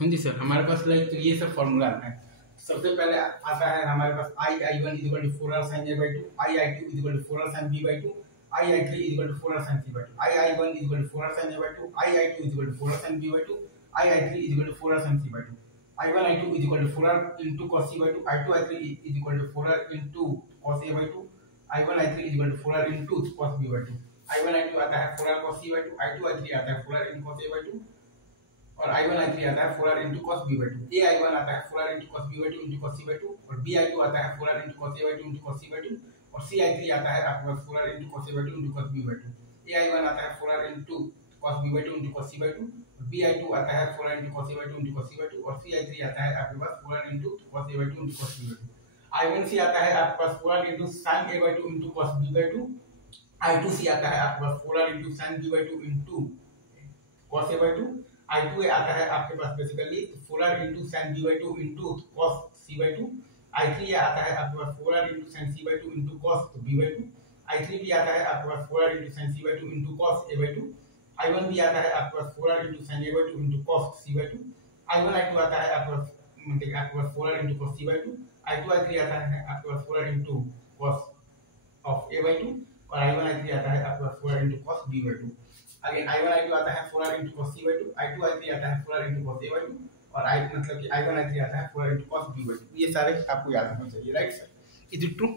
हाँ जी सर, हमारे पास लाइक तो ये सब फॉर्मूला है। सबसे पहले आता है हमारे पास I1 equal to 4r sin a by 2, I2 equal to 4r sin b by 2, I3 equal to 4r sin c by 2, I1 equal to 4r sin a by 2, I2 equal to 4r sin b by 2, I3 equal to 4r sin c by 2, I1 I2 equal to 4r into cos c by 2, I2 I3 equal to 4r into cos a by 2, I1 I3 equal to 4r into cos b by 2, I1 I2 आता है 4r cos c by 2, I2 I3 आता है 4r into cos a by 2, और I1 I3 आता है 4r into cos b by 2, I1 आता है 4r into cos b by 2 into cos c by 2, और I2 आता है 4r into cos a by 2 into cos c by 2, और I3 आता है आपके पास 4r into cos a by 2 into cos b by 2, I1 आता है 4r into cos b by 2 into cos c by 2, I2 आता है 4r into cos a by 2 into cos c by 2, और I3 आता है आपके पास 4r into cos a by 2 into cos b by 2, I1C आता है आपके पास 4r into sin a by 2 into cos b by 2, I2C आता है आपके पास 4r into sin b by 2 into cos a by 2, I2A आता है आपके पास basically 4r into sin b by 2 into cos c by 2, I3A आता है आपके पास 4r into sin c by 2 into cos b by 2, I3B आता है आपके पास 4r into sin c by 2 into cos a by 2, I1B आता है आपके पास 4r into sin a by 2 into cos c by 2, I1 I2 आता है आपके पास 4r into cos c by 2, I2 I3 आता है आपके पास 4r into cos of a by 2, और I1 I3 आता है आपके पास 4r into cos b by 2। Again I1 I2 आता है 4r into cos c by 2, I2 I3 आता है 4r into cos a by 2, और I मतलब कि I1 I3 आता है 4r into cos b by 2। ये सारे आपको याद होना चाहिए, right sir? Is it true?